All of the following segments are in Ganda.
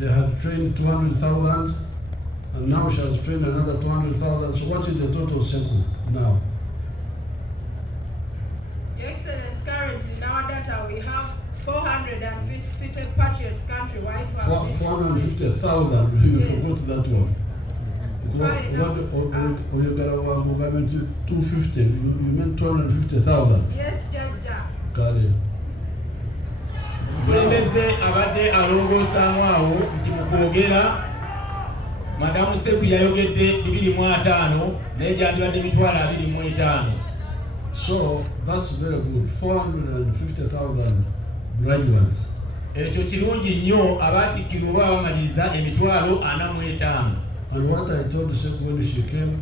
they had trained 200,000, and now she has trained another 200,000. So what is the total circle now? Your Excellency, currently in our data we have 450 patriots countrywide. 450,000. You forgot that one. What you got a government 250? You meant 250,000. Yes, Judge. Kale. Kulembeze abadde alongoosamu awo nti mu kwogera Madamu Seku yayogedde 250 naye gyandibadde emitwalo 25. So that's very good. 450,000 graduates. Ekyo kirungi nnyo abaatikkirwa oba bamaliriza emitwalo 45. And what I told Seku when she came,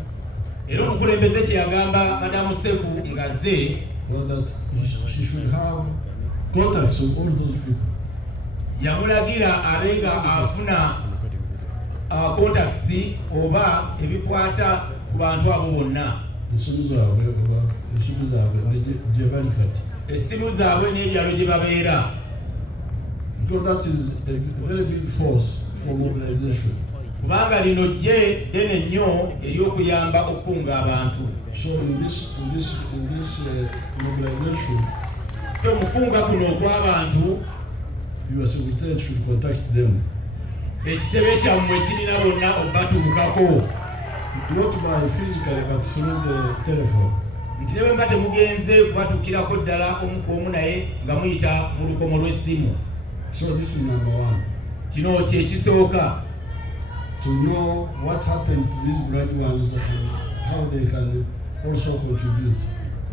era omukulembeze kye yagamba Madamu Seku ngazze was that she should have contacts with all those people. Yamulagira abenga afuna contacts oba ebikwata ku bantu abo bonna. Essimu zaabwe n'ebyalo gye babeera. Because that is a very big force for mobilization. Kubanga lino gye ddene nnyo ery'okuyamba okukunga abantu. So in this mobilization, so mukunga kuno okw'abantu, your secretariat should contact them. Ekitebe kyammwe kirina bonna obbatuukako. Not by physically, but through the telephone. Nti ne bwe mba temugenze kubatuukirako ddala omu ku omu naye nga muyita mu lukomo lw'essimu. So this is number one. Kino kye kisooka. To know what happened to these graduates and how they can also contribute.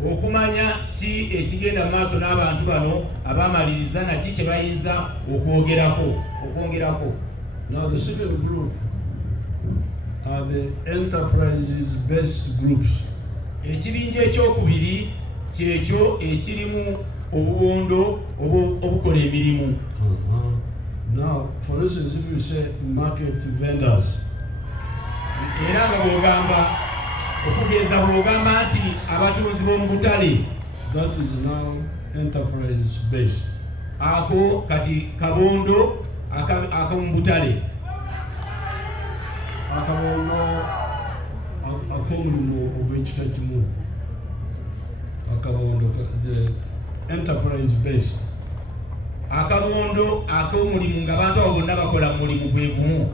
Okumanya ki ekigenda mu maaso n'abantu bano abaamaliriza naki kye bayinza okwongerako. Now the second group are the enterprises-based groups. Ekibinja ekyokubiri kyekyo ekirimu obubondo obukola emirimu. Now, for instance, if you say market vendors, era nga bw'ogamba okugeza bw'ogamba nti abatunzi b'omu butale, that is now enterprise-based. Ako kati kabondo ak'omu butale. Akabondo ak'omulimu ogw'ekika kimu. Akabondo the enterprise-based. Akabondo ak'omulimu ng'abantu abo bonna bakola mu mulimu gwe gumu.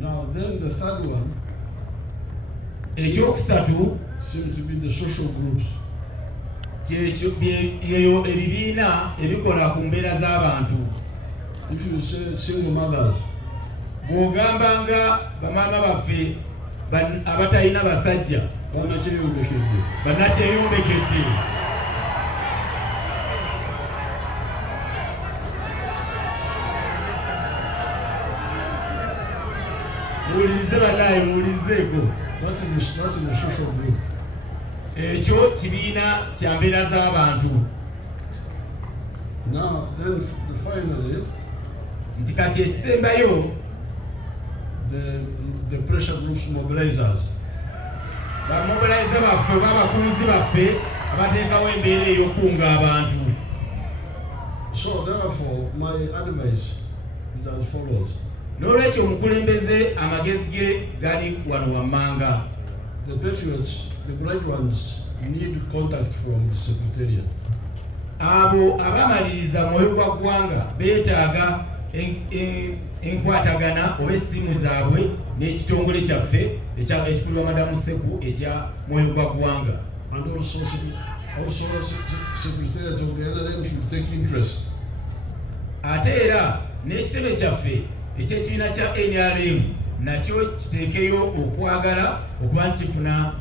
Now then the third one, ekyokusatu seems to be the social groups. Eyo ebibiina ebikola ku mbeera z'abantu. If you say single mothers, bw'ogamba nga bamaama baffe abatalina basajja, bannakyeyombekedde. Muwulirize bannaye, muwulirizeeko. That's in the social group. Ekyo kibiina kya mbeera z'abantu. Now then finally, nti kati ekisembayo the pressure groups mobilizers. Bamobilize baffe babakunzi baffe abateekawo embeera ey'okunga abantu. So therefore my advice is as follows. N'olwekyo omukulembeze amagezi ge gali wano wammanga. The patriots, the graduates, need contact from the Secretariat. Abo abamaliriza mwoyo gwa ggwanga beetaaga enkwatagana oba essimu zaabwe n'ekitongole kyaffe ekikulirwa Madamu Seku ekya mwoyo gwa ggwanga. And also Secretariat of the NRM should take interest. Ate era n'ekitebe kyaffe eky'ekibiina kya NRM nakyo kiteekeyo okwagala okuba nti kifuna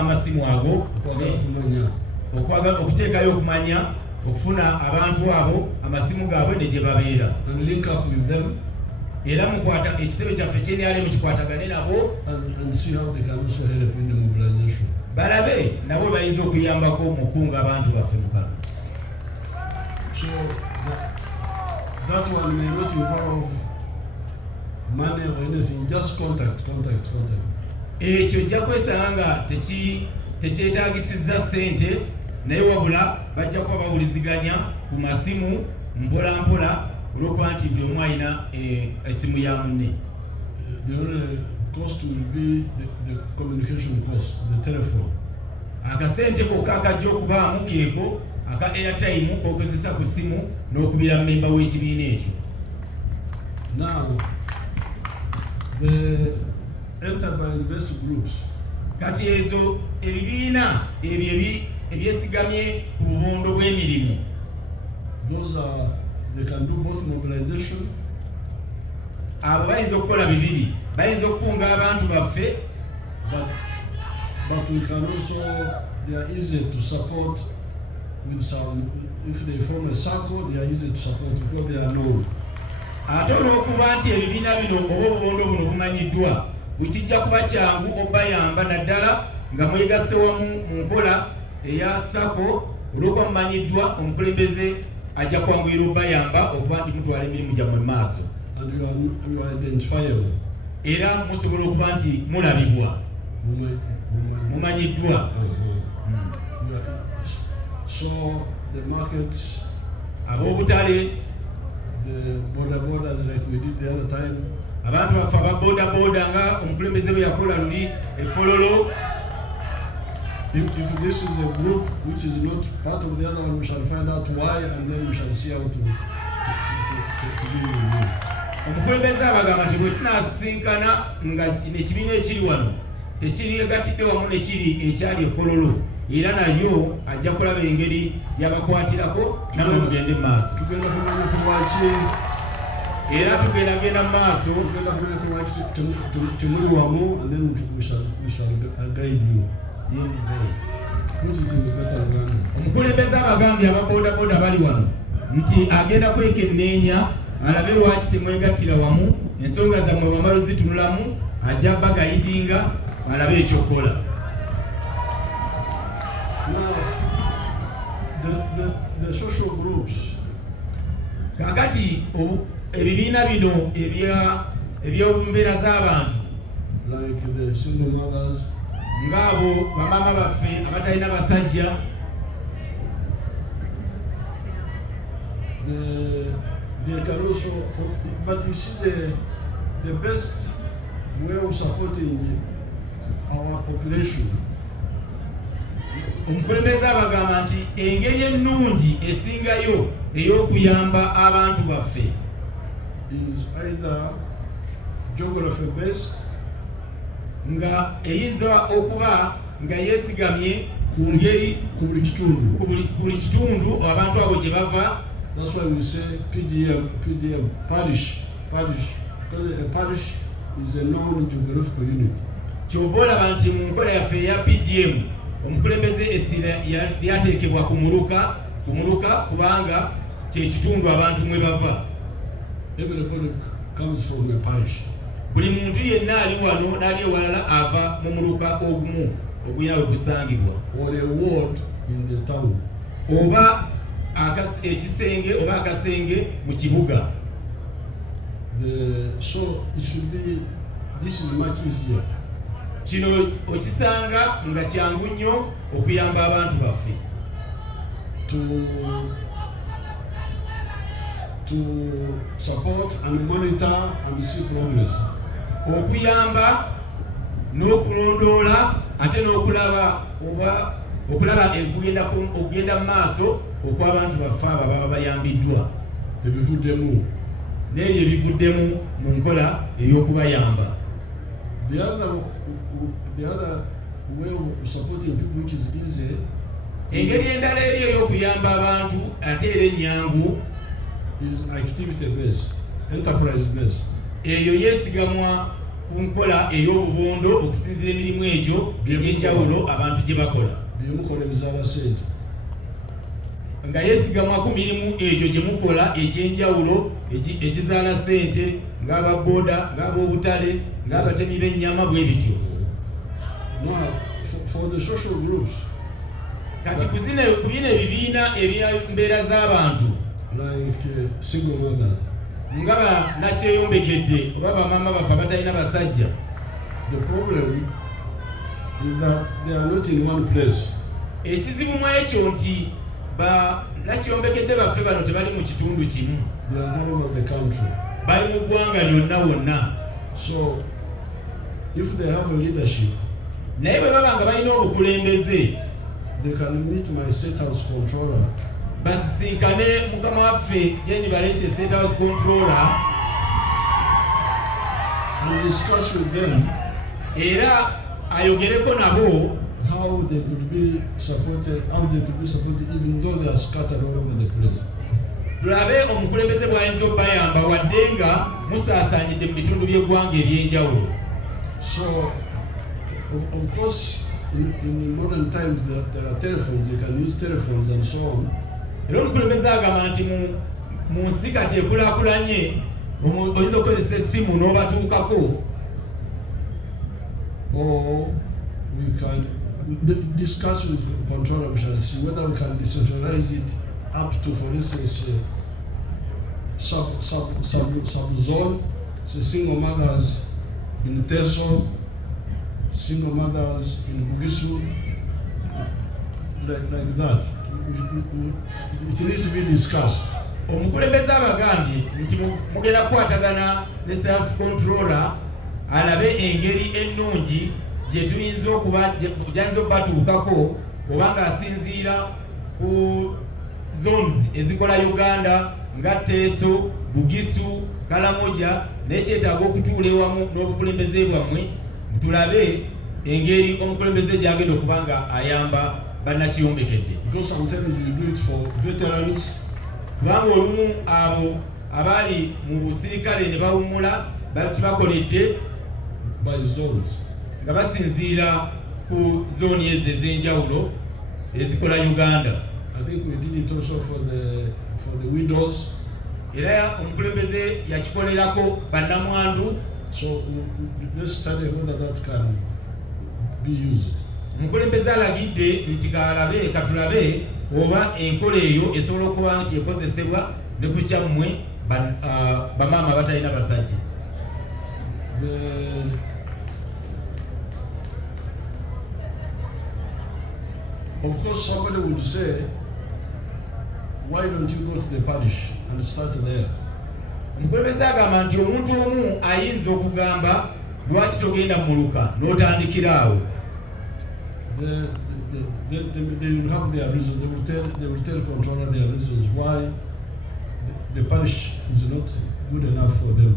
amasimu ago, okuteekayo okumanya okufuna abantu abo amasimu gaabwe ne gye babeera. And link up with them. Era mukwata ekitebe kyaffe ky'NRM kikwatagane nabo and see how they can also help in the mobilization. Balabe nabo bayinza okuyambako mu kunga abantu baffe mu kano. So that one may not involve money or anything, just contact. Ekyo ojja kwesanga nga tekyetaagisizza ssente naye wabula bajja kuba bawuliziganya ku masimu mpola mpola olw'okuba nti buli omu alina essimu ya munne. The only cost will be the communication cost, the telephone. Akasente kokka akajja okubaamu keeko aka airtime k'okozesa ku ssimu n'okubira mmemba w'ekibiina ekyo. Now, the enterprise-based groups, kati ezo ebibiina ebyo ebyesigamye ku bubondo bw'emirimu, those are, they can do both mobilization. abo bayinza okukola bibiri, bayinza okukunga abantu baffe, but we can also, they are easy to support with some, if they form a circle, they are easy to support because they are known. ate olw'okuba nti ebibiina bino oba obubondo buno bumanyiddwa, bukijja kuba kyangu obayamba naddala nga mwegasse wamu mu nkola eya sako, olw'okuba mumanyiddwa omukulembeze ajja kwanguyira obayamba okuba nti mutwala emirimu gyammwe mu maaso. And you are identifiable. Era musobola okuba nti mulabibwa, mumanyiddwa. So the markets, ab'obutale, the borders like we did the other time, abantu baffe ababodaboda nga omukulembeze bwe yakola luli ekkololo. if this is a group which is not part of the other one, we shall find out why and then we shall see how to deal with you. Omukulembeze abagamba nti bwe tunaasinkana nga ekibiina ekiri wano tekirigatidde wamu nekiri ekyali ekkololo, era nayo ajja kulaba engeri gy'abakwatirako namwe mugende mu maaso. Tugenda kumanya ku lwaki, era tugendagenda mu maaso, tugenda kumanya ku lwaki temuli wamu, and then we shall guide you. Which is in the better Uganda. Omukulembeze abagambye ababodaboda bali wano nti agenda kwekenneenya alabe lwaki temwegattira wamu, ensonga zammwe bwamala ozitunulamu ajja bagayidinga alabe ekyokukola. Now, the social groups, kakati ebibiina bino eby'ombeera z'abantu, like the single mothers, ng'abo bamaama baffe abatalina basajja, they can also, but you see the best way of supporting our population, omukulembeze abagamba nti engeri ennungi esingayo ey'okuyamba abantu baffe is either geography based, nga eyinza okuba nga yeesigamye ku ngeri ku buli kitundu abantu abo gye bava. That's why we say PDM, parish, because a parish is a known geographical unit. Kyova olaba nti mu nkola yaffe eya PDM omukulembeze essira lyateekebwa ku muluka kubanga kye kitundu abantu mwe bava. Everybody comes from a parish. Buli muntu yenna ali wano n'ali ewalala ava mu muluka ogumu ogulina we gusangibwa, or a ward in the town, oba ekisenge oba akasenge mu kibuga. So it should be, this is much easier. Kino okisanga nga kyangu nnyo okuyamba abantu baffe to support and monitor and see progress. Okuyamba n'okulondoola ate n'okulaba okugenda mu maaso okw'abantu baffe abo baba bayambiddwa Ebivuddemu, n'ebyo ebivuddemu mu nkola ey'okubayamba. The other way of supporting people which is easy, engeri endala eri ey'okuyamba abantu ate era ennyangu is activity based, enterprise based. eyo yeesigamwa ku nkola ey'obubondo okusinziira emirimu egyo egy'enjawulo abantu gye bakola, Byemukola ebizaala ssente, nga yeesigamwa ku mirimu egyo gye mukola egy'enjawulo egizaala ssente, ng'ababoda, ng'ab'obutale, ng'abatemi b'ennyama bwe bityo. Now, for the social groups, kati ku bino ebibiina eby'embeera z'abantu like single mother, nga banakyeyombekedde oba bamaama baffe abatalina basajja, the problem is that they are not in one place. ekizibu mu ekyo nti nakiyombekedde baffe bano tebali mu kitundu kimu, they are all over the country. bali mu ggwanga lyonna wonna. So, if they have a leadership, naye bwe baba nga balina obukulembeze, they can meet my State House controller basisinkane mukama waffe Jeni Baleche State House Controller and discuss with them era ayogereko nabo how they could be supported, even though they are scattered all over the place. tulabe omukulembeze bw'ayinza obbayamba wadde nga musaasaanyidde mu bitundu by'eggwanga eby'enjawulo. So, of course, in modern times there are telephones, you can use telephones and so on. Era omukulembeze agamba nti mu nsi kati ekulaakulanye oyinza okukozesa essimu n'obatuukako. Or we can discuss with the controller, we shall see whether we can decentralize it up to, for instance, sub-zone, so single mothers in Teso, single mothers in Bugisu, like that. It needs to be discussed. Omukulembeze abagambye nti mugenda kukwatagana ne self controller alabe engeri ennungi gye tuyinza okuba gyayinza okubatuukako obanga asinziira ku zones ezikola Uganda nga Teso, Bugisu, Kalamoja, n'ekyetaaga okutuula ewamu n'obukulembeze bwammwe tulabe engeri omukulembeze gyagenda okuba nga ayamba bannakiyombekedde. Because sometimes you do it for veterans. Kubanga olumu abo abali mu busirikale ne bawummula bakibakoledde By zones. nga basinziira ku zooni ezo ez'enjawulo ezikola Uganda. I think we did it also for the widows. Era omukulembeze yakikolerako bannamwandu. So let's study whether that can be used. Omukulembeze alagidde nti katulabe oba enkola eyo esobola okuba nti ekozesebwa ne ku kyammwe bamaama abatalina basajja. Of course, somebody would say, why don't you go to the parish and start there? Omukulembeze agamba nti omuntu omu ayinza okugamba lwaki togenda mu muluka n'otandikira awo. They will have their reasons. They will tell controller their reasons why the parish is not good enough for them.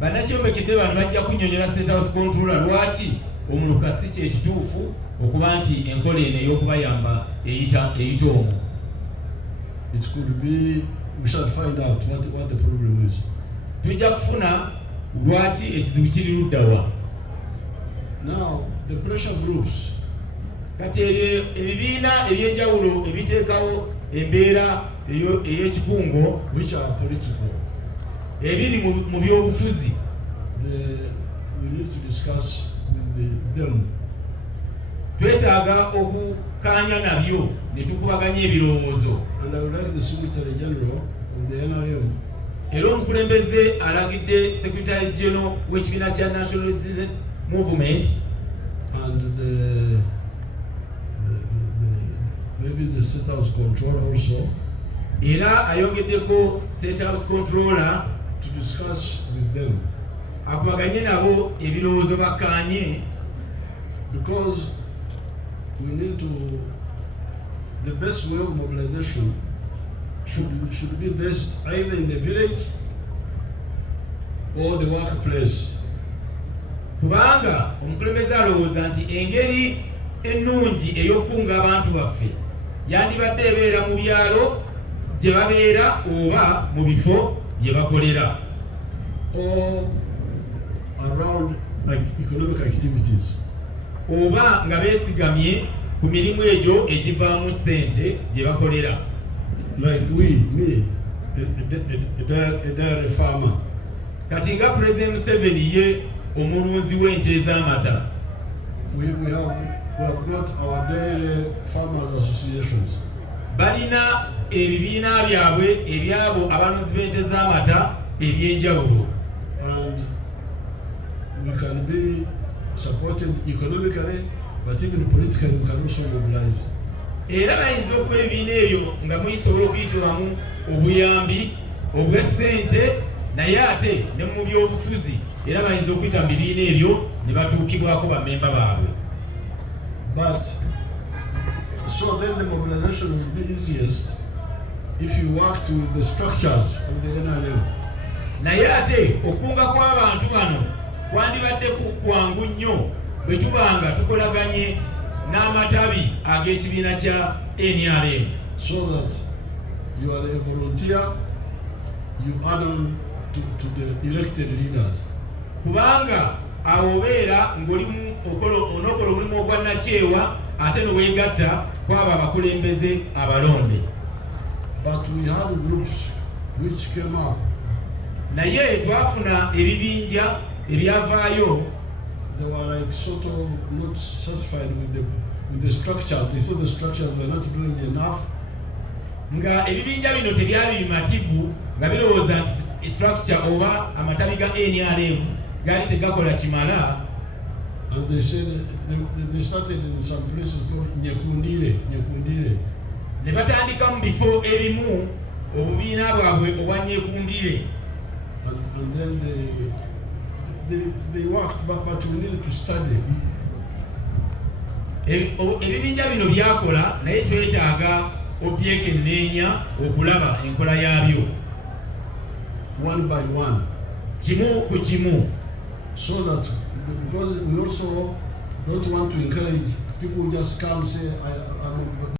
Bannakiyombekedde bano bajja kunnyonnyola State House Controller lwaki omuluka si kyekituufu okuba nti enkola eno ey'okubayamba eyita omwo. It could be, we shall find out what the problem is. Tujja kufuna lwaki ekizibu kiri luddawa. Now, the pressure groups. Kati ebibiina ebyenjawulo ebiteekawo embeera ey'ekikungo Which are political. ebiri mu byobufuzi. We need to discuss with them. Twetaaga okukaanya nabyo ne tukubaganya ebirowoozo. And I would like the Secretary General of the NRM. Era omukulembeze alagidde Secretary General w'ekibiina kya National Resistance Movement and maybe the State House Controller also. Era ayongeddeko State House Controller to discuss with them. Akubaganye nabo ebirowoozo bakkaanye. Because we need to, the best way of mobilization should be based either in the village or the workplace. Kubanga omukulembeze alowooza nti engeri ennungi ey'okukunga abantu baffe yandibadde ebeera mu byalo gye babeera oba mu bifo bye bakolera. Or around like economic activities. Oba nga beesigamye ku mirimu egyo egivaamu ssente gye bakolera. Like me, a dairy farmer. Kati nga President Museveni ye omulunzi w'ente ez'amata. We have got our dairy farmers associations. Balina ebibiina byabwe ebyabo abalunzi b'ente z'amata eby'enjawulo. And we can be supported economically, but even politically we can also mobilize. era bayinza okuba ebibiina ebyo nga muyisobola okuyitibwamu obuyambi obw'essente naye ate ne mu byobufuzi era bayinza okuyita mu bibiina ebyo ne batuukibwako bammemba baabwe. But so then the mobilization will be easiest if you work with the structures of the NRM. Naye ate okunga kw'abantu bano kwandibadde kwangu nnyo bwe tubanga tukolaganye n'amatabi ag'ekibiina kya NRM. So that you are a volunteer, you add on to the elected leaders. Kubanga awo obeera ng'olimu onookola omulimu ogwannakyewa ate ne weegatta kwabo abakulembeze abalonde. But we had groups which came up. Naye twafuna ebibinja ebyavaayo. They were like sort of not satisfied with the structure. They thought the structures were not doing enough. Nga ebibinja bino tebyali bimativu nga birowooza nti structure oba amatabi ga NRM gaali tegakola kimala. And they said they started in some places called Nyekundire. Ne batandika mu bifo ebimu obubiina bwabwe obwa Nyekundire. And then they worked, but we needed to study. Ebibinja bino byakola naye twetaaga obyekenneenya okulaba enkola yaabyo. One by one. Kimu ku kimu. So that, because we also don't want to encourage people who just come and say, I'm